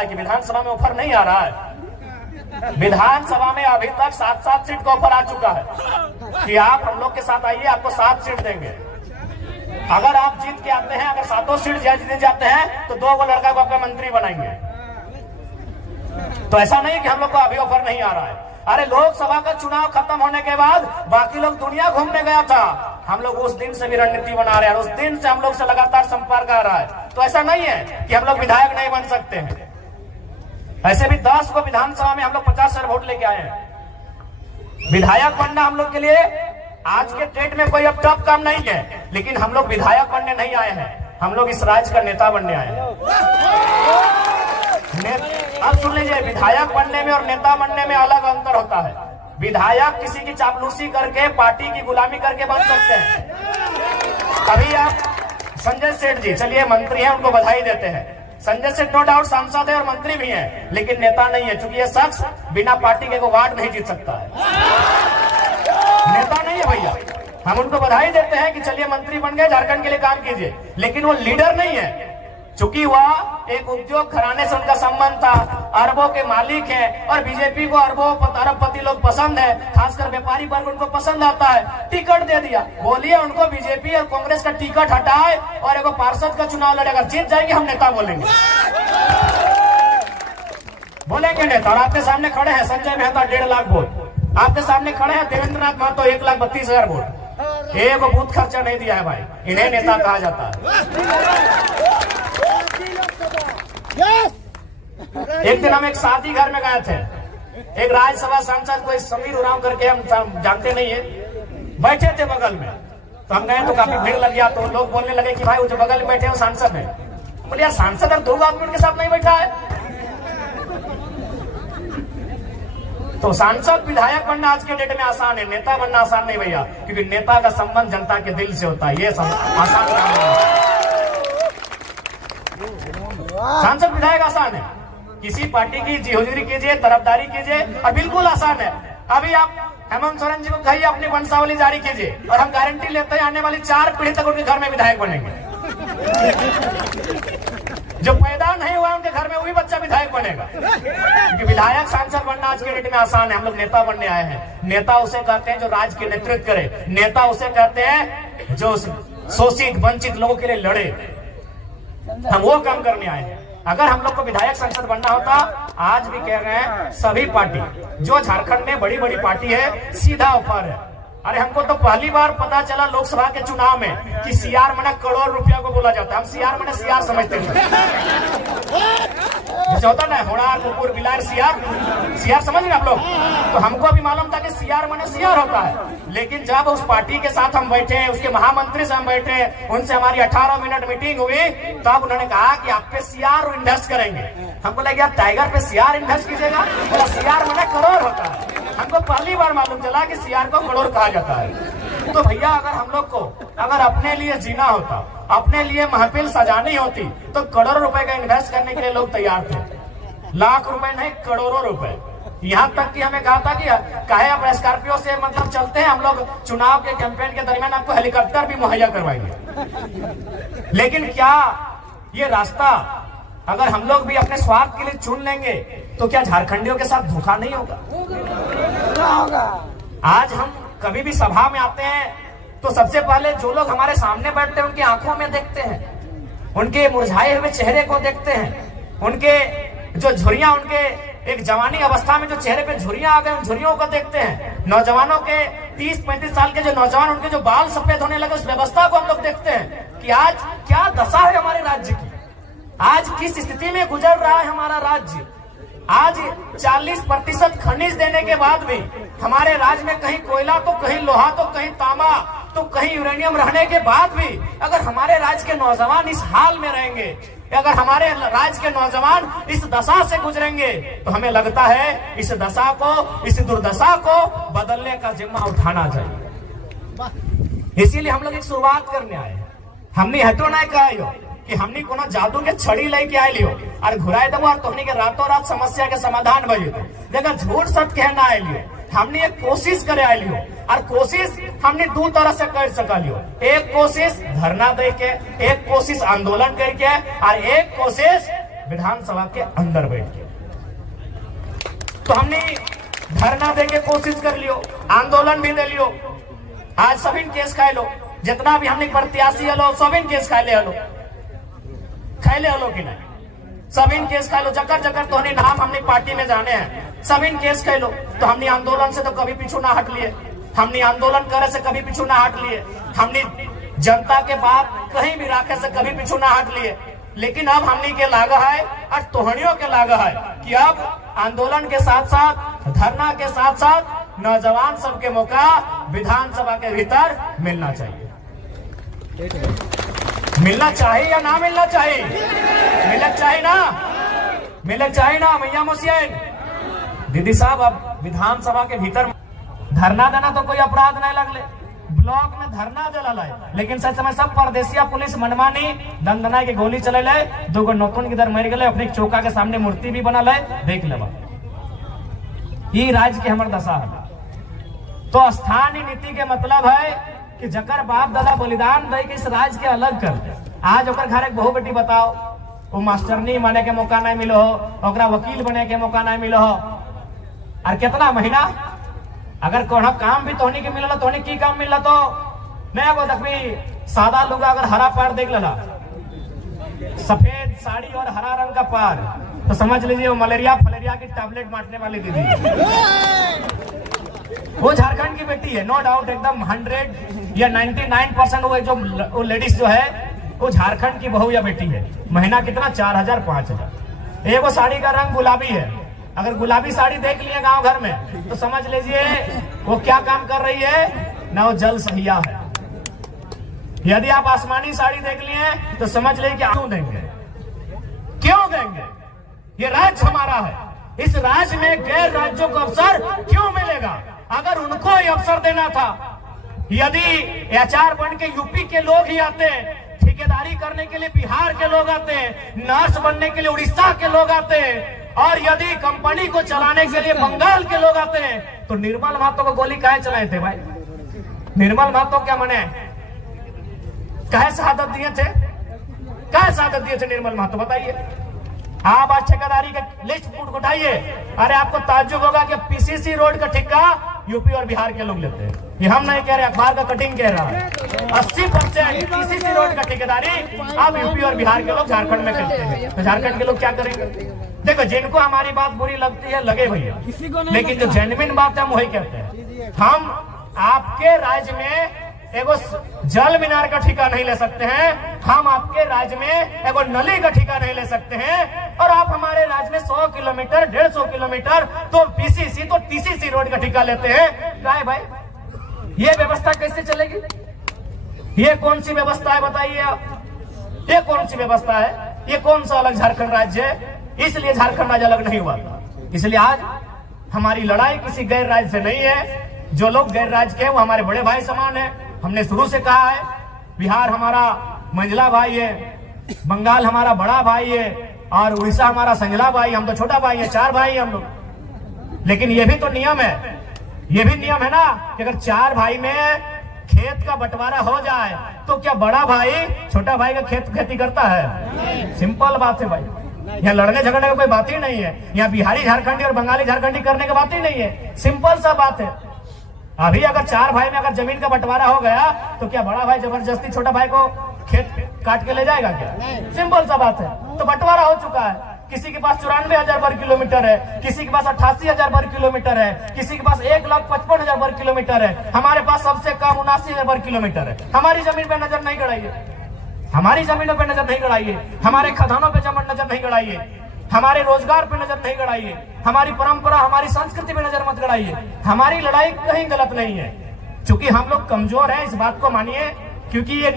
रहा है कि विधानसभा में ऑफर नहीं आ रहा है। विधानसभा में अभी तक 7-7 सीट का ऑफर आ चुका है कि आप हम लोग के साथ आइए, आपको 7 सीट देंगे। अगर आप जीत के आते हैं, अगर 7 सीट जीत जाते हैं तो 2 लड़का को आपका मंत्री बनाएंगे। तो ऐसा नहीं कि हम लोग को अभी ऑफर नहीं आ रहा है। अरे लोकसभा का चुनाव खत्म होने के बाद बाकी लोग दुनिया घूमने गया था, हम लोग उस दिन से भी रणनीति बना रहे हैं, उस दिन से हम लोग से लगातार संपर्क आ रहा है। तो ऐसा नहीं है कि हम लोग विधायक नहीं बन सकते हैं। ऐसे भी 10 को विधानसभा में हम लोग 50 वोट लेके आए हैं। विधायक बनना हम लोग के लिए आज के डेट में कोई अब टफ काम नहीं है, लेकिन हम लोग विधायक बनने नहीं आए हैं, हम लोग इस राज्य का नेता बनने आए हैं। अब सुन लीजिए, विधायक बनने में और नेता बनने में अलग अंतर होता है। विधायक किसी की चापलूसी करके, पार्टी की गुलामी करके बन सकते हैं। अभी आप संजय सेठ जी, चलिए मंत्री हैं, उनको बधाई देते हैं। संजय सेठ नो डाउट सांसद है और मंत्री भी हैं, लेकिन नेता नहीं है, क्योंकि ये शख्स बिना पार्टी के वार्ड नहीं जीत सकता है। नेता नहीं है भैया। हम उनको बधाई देते हैं कि चलिए मंत्री बन गए, झारखंड के लिए काम कीजिए, लेकिन वो लीडर नहीं है। चूंकि वह एक उद्योग घराने से उनका संबंध था, अरबों के मालिक है, और बीजेपी को अरबपति लोग पसंद है, खासकर व्यापारी वर्ग उनको पसंद आता है, टिकट दे दिया। बोलिए उनको बीजेपी और कांग्रेस का टिकट हटाए और एक पार्षद का चुनाव लड़ेगा, जीत जाएंगे, हम नेता बोलेंगे। बोलेंगे नेता। और आपके सामने खड़े हैं संजय मेहता 1.5 लाख वोट, आपके सामने खड़े हैं देवेंद्र नाथ महतो 1,32,000 वोट। एक बूथ खर्चा नहीं दिया है भाई, इन्हें नेता कहा जाता है। एक दिन हम एक शादी घर में गए थे, एक राज्यसभा सांसद कोई समीर उरांव करके, हम जानते नहीं है, बैठे थे बगल में। तो हम गए तो काफी भीड़ लग गया, तो लोग बोलने लगे कि भाई वो जो बगल में बैठे हैं सांसद है। बोले यार सांसद और 2 आदमी उनके साथ नहीं बैठा है। तो सांसद विधायक बनना आज के डेट में आसान है, नेता बनना आसान नहीं भैया, क्योंकि नेता का संबंध जनता के दिल से होता है, ये आसान काम नहीं है। सांसद विधायक आसान है, किसी पार्टी की जी हुजूरी कीजिए, तरफदारी कीजिए, और बिल्कुल आसान है। अभी आप हेमंत सोरेन जी को कहिए अपनी वंशावली जारी कीजिए, और हम गारंटी लेते हैं आने वाली 4 पीढ़ी तक उनके घर में विधायक बनेंगे। जो पैदा नहीं हुआ उनके घर में वही बच्चा विधायक बनेगा, क्योंकि विधायक सांसद बनना आज के डेट में आसान है। हम लोग नेता बनने आए हैं। नेता उसे कहते हैं जो राज्य के नेतृत्व करे, नेता उसे कहते हैं जो शोषित वंचित लोगों के लिए लड़े। हम वो काम करने आए हैं। अगर हम लोग को विधायक सांसद बनना होता, आज भी कह रहे हैं सभी पार्टी जो झारखंड में बड़ी बड़ी पार्टी है, सीधा ऑफर है। अरे हमको तो पहली बार पता चला लोकसभा के चुनाव में कि सीआर मने करोड़ रुपया को बोला जाता है। हम सीआर मने सीआर समझते थे, जैसे होता ना होड़ा कुकुर बिलार सीआर समझ गए आप लोग। तो हमको अभी मालूम था कि सीआर मने सीआर होता है, लेकिन जब उस पार्टी के साथ हम बैठे, उसके महामंत्री से हम बैठे, उनसे हमारी 18 मिनट मीटिंग हुई, तब उन्होंने कहा कि आप पे सीआर इन्वेस्ट करेंगे। हमको लगा टाइगर पे सीआर इन्वेस्ट कीजिएगा, बोला सीआर मने करोड़ होता है। हमको पहली बार मालूम चला कि सीआर को करोड़ कहा जाता है। तो भैया अगर हम लोग को अगर अपने लिए जीना होता, अपने लिए महफिल सजानी होती, तो करोड़ों रुपए का इन्वेस्ट करने के लिए लोग तैयार थे। लाख रुपए नहीं, करोड़ों रुपए। यहाँ तक कि हमें कहा था कि काहे आप स्कॉर्पियो से मतलब चलते हैं, हम लोग चुनाव के कैंपेन के दरमियान आपको हेलीकॉप्टर भी मुहैया करवाएंगे। लेकिन क्या ये रास्ता अगर हम लोग भी अपने स्वार्थ के लिए चुन लेंगे, तो क्या झारखंडियों के साथ धोखा नहीं होगा? आज हम कभी भी सभा में आते हैं तो सबसे पहले जो लोग हमारे सामने बैठते हैं उनकी आंखों में देखते हैं, उनके मुरझाए हुए चेहरे को देखते हैं, उनके जो झुर्रियां, उनके एक जवानी अवस्था में जो चेहरे पे झुर्रियां आ गए, उन झुर्रियों को देखते हैं। नौजवानों के 30-35 साल के जो नौजवान, उनके जो बाल सफेद होने लगे, उस व्यवस्था को हम लोग देखते हैं कि आज क्या दशा है हमारे राज्य की, आज किस स्थिति में गुजर रहा है हमारा राज्य। आज 40% खनिज देने के बाद भी हमारे राज्य में कहीं कोयला तो कहीं लोहा तो कहीं तांबा तो कहीं यूरेनियम रहने के बाद भी अगर हमारे राज्य के नौजवान इस हाल में रहेंगे, अगर हमारे राज्य के नौजवान इस दशा से गुजरेंगे, तो हमें लगता है इस दशा को, इस दुर्दशा को बदलने का जिम्मा उठाना चाहिए। इसीलिए हम लोग एक शुरुआत करने आए हैं। हमने हटो ना कहा कि हमने कोनो जादू के छड़ी लेके आए लियो और घुराए देबो और तोहनी के रातों रात समस्या के समाधान भइल। देखा झूठ सच कहना आए लियो, हमने एक कोशिश करे आए लियो, और कोशिश हमने 2 तरह से कर सकलियो। एक कोशिश धरना दे के, एक कोशिश आंदोलन करके, और एक कोशिश विधानसभा के अंदर बैठ के। तो हमने धरना देके कोशिश कर लियो, आंदोलन भी दे लियो, आज सभी केस खाए लो, जितना भी हमने प्रत्याशी हलो सभी केस खाए हलो कि नहीं, सभी केस खाए लो, जकर जकर तो नाम हमने पार्टी में जाने हैं, सभी केस खाए लो। तो हमने आंदोलन से तो कभी पीछू ना हट लिए, हमने आंदोलन करे से कभी पीछू ना हट लिए, हमने जनता के बात कहीं भी रखे से कभी पीछू ना हट लिए। लेकिन अब हमने के लागा है और तोहनियों के लागा है कि अब आंदोलन के साथ साथ धरना के साथ साथ नौजवान सबके मौका विधानसभा के भीतर मिलना चाहिए। मिलना चाहिए या ना मिलना चाहिए? मिलना चाहिए ना, मिलना चाहिए ना मैया मुसियन दीदी साहब। अब विधानसभा के भीतर धरना देना तो कोई अपराध नहीं लगले, ब्लॉक में धरना जला है, लेकिन सच समय सब परदेसिया पुलिस मनमानी दंदना की गोली चले ले, 2 गो नौतन किधर मर गए, अपने चौका के सामने मूर्ति भी बनल है, देख ले ये राज्य के हमर दशा है। तो स्थानीय नीति के मतलब है कि जकर बाप दादा बलिदान दे के इस राज्य के अलग कर। आज ओकर घर एक बहू बेटी बताओ, वो मास्टरनी बने के मौका नहीं मिलो हो, ओकरा वकील बने के मौका नहीं मिलो हो, और कितना महीना अगर कोनो काम भी तोहनी के मिलला, तोहनी की काम मिलला तो मैं वो देखबी सादा लुगा अगर हरा पैर देख लेला, सफेद साड़ी और हरा रंग का पैर, तो समझ लीजिए वो मलेरिया फलेरिया की टैबलेट बांटने वाली दीदी वो झारखंड की बेटी है, नो डाउट, एकदम 100 या 99% वो लेडीज जो है वो झारखंड की बहू या बेटी है। महीना कितना 4000 5000। एक वो साड़ी का रंग गुलाबी है, अगर गुलाबी साड़ी देख लिए गांव घर में तो समझ लीजिए वो क्या काम कर रही है ना, वो जल सहिया है। यदि आप आसमानी साड़ी देख लिए तो समझ लीजिए कि क्यों देंगे, क्यों देंगे? ये राज्य हमारा है, इस राज्य में गैर राज्यों को अवसर क्यों मिलेगा? अगर उनको ये अवसर देना था, यदि एचआर बन के यूपी के लोग ही आते, ठेकेदारी करने के लिए बिहार के लोग आते, नर्स बनने के लिए उड़ीसा के लोग आते, और यदि कंपनी को चलाने के लिए बंगाल के लोग आते हैं, तो निर्मल महतो को गोली काहे चलाए थे भाई? निर्मल महतो क्या मने काहे शहादत दिए थे? काहे शहादत दिए थे निर्मल महतो बताइए? आप आज ठेकेदारी का लिस्ट उठाइए, अरे आपको ताज्जुब होगा कि पीसीसी रोड का ठेका यूपी और बिहार के लोग लेते हैं। ये हम नहीं कह रहे, अखबार का कटिंग कह रहा है। 80% पीसीसी रोड का ठेकेदारी अब यूपी और बिहार के लोग झारखंड में करते हैं। तो झारखंड के लोग क्या करेंगे? देखो, जिनको हमारी बात बुरी लगती है लगे भैया, लेकिन जो जेन्युइन बात है हम वही कहते हैं। हम आपके राज्य में एगो जल मीनार का ठेका नहीं ले सकते हैं, हम आपके राज्य में एगो नली का ठेका नहीं ले सकते हैं, और आप हमारे राज्य में 100 किलोमीटर 150 किलोमीटर तो पीसीसी तो टीसीसी रोड का ठेका लेते हैं। क्या है भाई, ये व्यवस्था कैसे चलेगी? ये कौन सी व्यवस्था है बताइए आप? ये कौन सी व्यवस्था है? ये कौन सा अलग झारखंड राज्य है? इसलिए झारखंड राज्य अलग नहीं हुआ था। इसलिए आज हमारी लड़ाई किसी गैर राज्य से नहीं है। जो लोग गैर राज्य के हैं वो हमारे बड़े भाई समान है। हमने शुरू से कहा है, बिहार हमारा मंझला भाई है, बंगाल हमारा बड़ा भाई है, और उड़ीसा हमारा संजला भाई, हम तो छोटा भाई है, 4 भाई हम लोग। लेकिन ये भी तो नियम है, ये भी नियम है ना कि अगर 4 भाई में खेत का बंटवारा हो जाए तो क्या बड़ा भाई छोटा भाई का खेती करता है? सिंपल बात है भाई, यहाँ लड़ने झगड़ने का कोई बात ही नहीं है। यहाँ बिहारी झारखंडी और बंगाली झारखंडी करने की बात ही नहीं है, सिंपल सा बात है। अभी अगर 4 भाई में अगर जमीन का बंटवारा हो गया तो क्या बड़ा भाई जबरदस्ती छोटा भाई को खेत काट के ले जाएगा क्या? सिंपल सा बात है। तो बंटवारा हो चुका है, किसी के पास 94,000 वर्ग किलोमीटर है, किसी के पास 88,000 वर्ग किलोमीटर है, किसी के पास 1,55,000 वर्ग किलोमीटर है, हमारे पास सबसे कम 79,000 वर्ग किलोमीटर है। हमारी जमीन पे नजर नहीं गड़ाइए, हमारी जमीनों पे नजर नहीं गड़ाइए, हमारे खदानों पे नजर नहीं गड़ाइए, हमारे रोजगार पे नजर नहीं गड़ाइए, हमारी परंपरा हमारी संस्कृति पे नजर मत गड़ाइए। हमारी लड़ाई कहीं गलत नहीं है, क्योंकि हम लोग कमजोर हैं, इस बात को मानिए। क्योंकि ये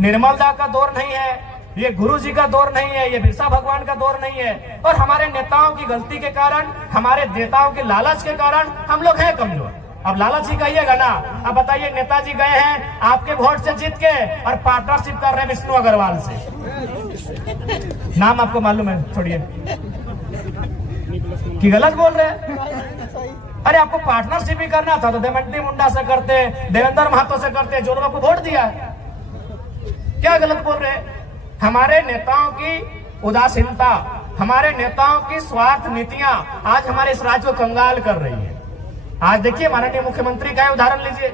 निर्मलदा का दौर नहीं है, ये गुरु जी का दौर नहीं है, ये बिरसा भगवान का दौर नहीं है, और हमारे नेताओं की गलती के कारण, हमारे नेताओं के लालच के कारण हम लोग हैं कमजोर। अब लालच ही कहिएगा ना। अब बताइए, नेताजी गए हैं आपके वोट से जीत के और पार्टनरशिप कर रहे हैं विष्णु अग्रवाल से, नाम आपको मालूम है, छोड़िए कि गलत बोल रहे हैं। अरे आपको पार्टनरशिप ही करना था तो देवंती मुंडा से करते, देवेंद्र महतो से करते, जो लोग आपको वोट दिया है। क्या गलत बोल रहे हैं? हमारे नेताओं की उदासीनता, हमारे नेताओं की स्वार्थ नीतियां आज हमारे इस राज्य को कंगाल कर रही है। आज देखिए माननीय मुख्यमंत्री का उदाहरण लीजिए।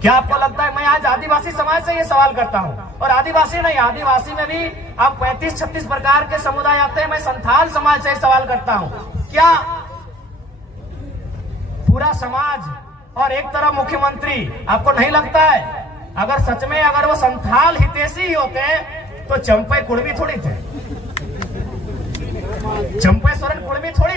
क्या आपको लगता है, मैं आज आदिवासी समाज से ये सवाल करता हूं, और आदिवासी नहीं, आदिवासी में भी अब 35-36 प्रकार के समुदाय आते हैं। मैं संथाल समाज से सवाल करता हूं, क्या पूरा समाज और एक तरफ मुख्यमंत्री, आपको नहीं लगता है अगर सच में अगर वो संथाल हितैषी ही होते तो चंपई कुड़मी थोड़ी थे, चंपई सोरेन कुड़मी थोड़ी